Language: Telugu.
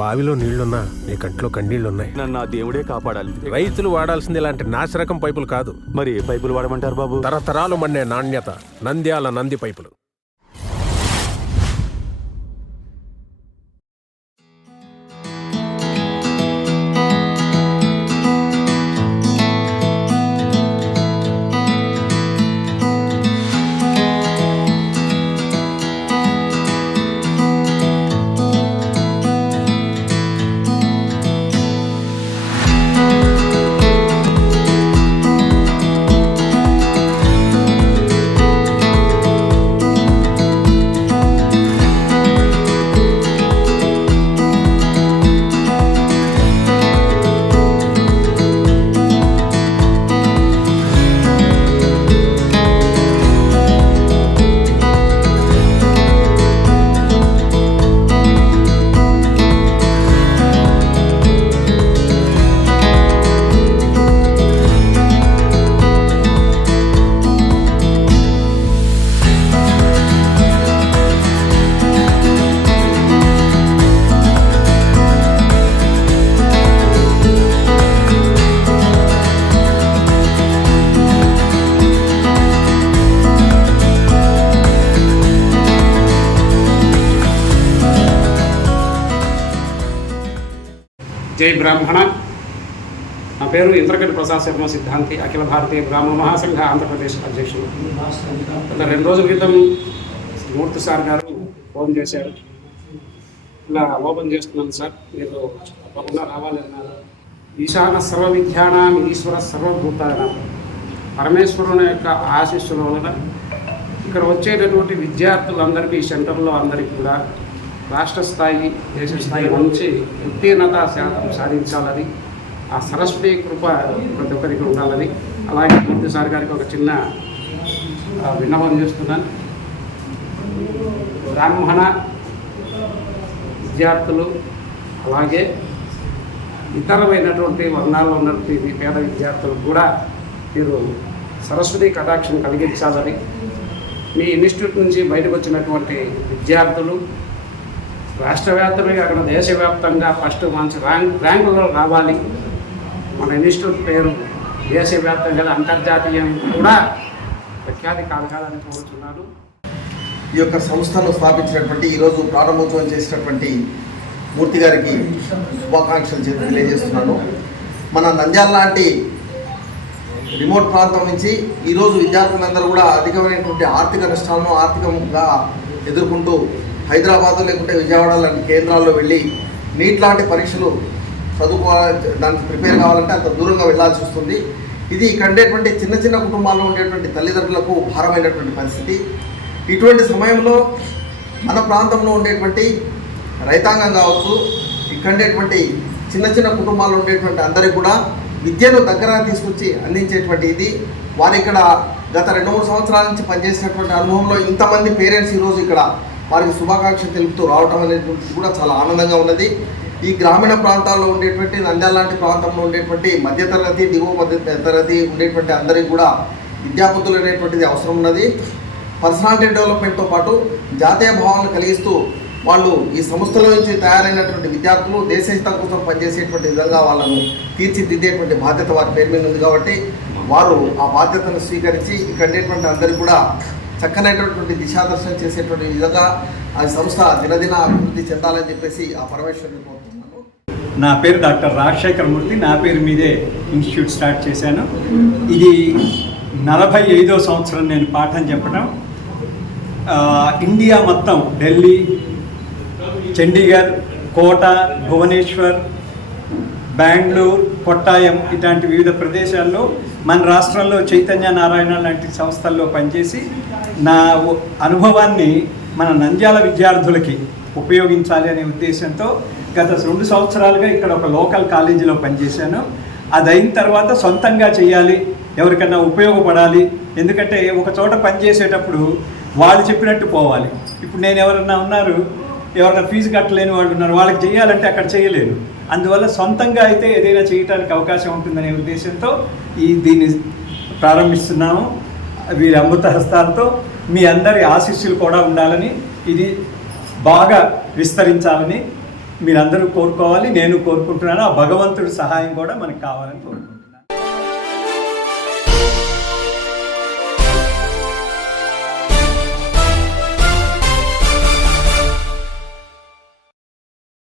బావిలో నీళ్లున్నా నీ కంట్లో కన్నీళ్లున్నాయి. నన్ను ఆ దేవుడే కాపాడాలి. రైతులు వాడాల్సింది ఇలాంటి నాసిరకం పైపులు కాదు. మరి ఏ పైపులు వాడమంటారు బాబు? తరతరాలు మన్నే నాణ్యత నంద్యాల నంది పైపులు. జై బ్రాహ్మణ. నా పేరు ఇంద్రగడ్డ ప్రసాద్ శర్మ సిద్ధాంతి, అఖిల భారతీయ బ్రాహ్మణ మహాసంఘ ఆంధ్రప్రదేశ్ అధ్యక్షుడు. గత 2 రోజుల క్రితం మూర్తి సార్ గారు ఫోన్ చేశారు, ఇలా ఓపెన్ చేస్తున్నాను సార్, మీరు తప్పకుండా రావాలి అన్నారు. ఈశాన సర్వ విద్యానాం ఈశ్వర సర్వభూతానాం, పరమేశ్వరుని యొక్క ఆశీస్సుల వలన ఇక్కడ వచ్చేటటువంటి విద్యార్థులందరికీ ఈ సెంటర్లో అందరికీ కూడా రాష్ట్ర స్థాయి దేశ స్థాయి నుంచి ఉత్తీర్ణత శాతం సాధించాలని, ఆ సరస్వతి కృప ప్రతి ఒక్కరికి ఉండాలని, అలాగే మూర్తి సార్ గారికి ఒక చిన్న విన్నపం చేస్తున్నాను. బ్రాహ్మణ విద్యార్థులు అలాగే ఇతరమైనటువంటి వర్ణాల్లో ఉన్నటువంటి పేద విద్యార్థులకు కూడా మీరు సరస్వతి కటాక్షం కలిగించాలని, మీ ఇన్స్టిట్యూట్ నుంచి బయటకు వచ్చినటువంటి విద్యార్థులు రాష్ట్ర వ్యాప్తంగా అక్కడ దేశవ్యాప్తంగా ఫస్ట్ మంచి ర్యాంకుల్లో రావాలి. మన ఇన్స్టిట్యూట్ పేరు దేశవ్యాప్తంగా అంతర్జాతీయం కూడా ప్రఖ్యాతి కలగాలని కోరుతున్నాను. ఈ యొక్క సంస్థను స్థాపించినటువంటి ఈరోజు ప్రారంభోత్సవం చేసినటువంటి మూర్తి గారికి శుభాకాంక్షలు తెలియజేస్తున్నాను. మన నంద్యాల లాంటి రిమోట్ ప్రాంతం నుంచి ఈరోజు విద్యార్థులందరూ కూడా అధికమైనటువంటి ఆర్థిక నష్టాలను ఆర్థికంగా ఎదుర్కొంటూ హైదరాబాద్ లేకుంటే విజయవాడ లాంటి కేంద్రాల్లో వెళ్ళి నీట్ లాంటి పరీక్షలు చదువుకోవాలి, దానికి ప్రిపేర్ కావాలంటే అంత దూరంగా వెళ్ళాల్సి వస్తుంది. ఇది ఇక్కడ ఉండేటువంటి చిన్న చిన్న కుటుంబాల్లో ఉండేటువంటి తల్లిదండ్రులకు భారమైనటువంటి పరిస్థితి. ఇటువంటి సమయంలో మన ప్రాంతంలో ఉండేటువంటి రైతాంగం కావచ్చు, ఇక్కడ ఉండేటువంటి చిన్న చిన్న కుటుంబాల్లో ఉండేటువంటి అందరికీ కూడా విద్యను దగ్గర తీసుకొచ్చి అందించేటువంటి ఇది వారు ఇక్కడ గత 2-3 సంవత్సరాల నుంచి పనిచేసినటువంటి అనుభవంలో ఇంతమంది పేరెంట్స్ ఈరోజు ఇక్కడ వారికి శుభాకాంక్షలు తెలుపుతూ రావటం అనేటువంటిది కూడా చాలా ఆనందంగా ఉన్నది. ఈ గ్రామీణ ప్రాంతాల్లో ఉండేటువంటి నంద్యాల లాంటి ప్రాంతంలో ఉండేటువంటి మధ్యతరగతి దిగువ మధ్యతరగతి ఉండేటువంటి అందరికీ కూడా విద్యాబుద్ధులు అనేటువంటిది అవసరం ఉన్నది. పర్సనాలిటీ డెవలప్మెంట్తో పాటు జాతీయ భావాలను కలిగిస్తూ వాళ్ళు ఈ సంస్థల నుంచి తయారైనటువంటి విద్యార్థులు దేశ హితం కోసం పనిచేసేటువంటి విధంగా వాళ్ళను తీర్చిదిద్దేటువంటి బాధ్యత వారి పేరు మీద ఉంది. కాబట్టి వారు ఆ బాధ్యతను స్వీకరించి ఇక్కడ ఉండేటువంటి అందరికీ కూడా చక్కనైనటువంటి దిశాదర్శనం చేసేటువంటి విధంగా ఆ సంస్థ దినదిన అభివృద్ధి చెందాలని చెప్పేసి ఆ పరమేశ్వరుని కోరుతున్నాను. నా పేరు డాక్టర్ రాజశేఖర్ మూర్తి. నా పేరు మీదే ఇన్స్టిట్యూట్ స్టార్ట్ చేశాను. ఇది 45వ సంవత్సరం నేను పాఠం చెప్పడం. ఇండియా మొత్తం ఢిల్లీ, చండీగఢ్, కోట, భువనేశ్వర్, బెంగళూరు, కొట్టాయం ఇలాంటి వివిధ ప్రదేశాల్లో మన రాష్ట్రంలో చైతన్య నారాయణ లాంటి సంస్థల్లో పనిచేసి నా అనుభవాన్ని మన నంద్యాల విద్యార్థులకి ఉపయోగించాలి అనే ఉద్దేశంతో గత 2 సంవత్సరాలుగా ఇక్కడ ఒక లోకల్ కాలేజీలో పనిచేశాను. అది అయిన తర్వాత సొంతంగా చేయాలి, ఎవరికన్నా ఉపయోగపడాలి. ఎందుకంటే ఒక చోట పనిచేసేటప్పుడు వాళ్ళు చెప్పినట్టు పోవాలి. ఇప్పుడు నేను ఎవరన్నా ఉన్నారు, ఎవరైనా ఫీజు కట్టలేని వాళ్ళు ఉన్నారు, వాళ్ళకి చేయాలంటే అక్కడ చేయలేరు. అందువల్ల సొంతంగా అయితే ఏదైనా చేయడానికి అవకాశం ఉంటుందనే ఉద్దేశంతో దీన్ని ప్రారంభిస్తున్నాము. వీరి అమృత హస్తాలతో మీ అందరి ఆశీస్సులు కూడా ఉండాలని, ఇది బాగా విస్తరించాలని మీరందరూ కోరుకోవాలి, నేను కోరుకుంటున్నాను. ఆ భగవంతుడి సహాయం కూడా మనకు కావాలని కోరుకుంటున్నాను.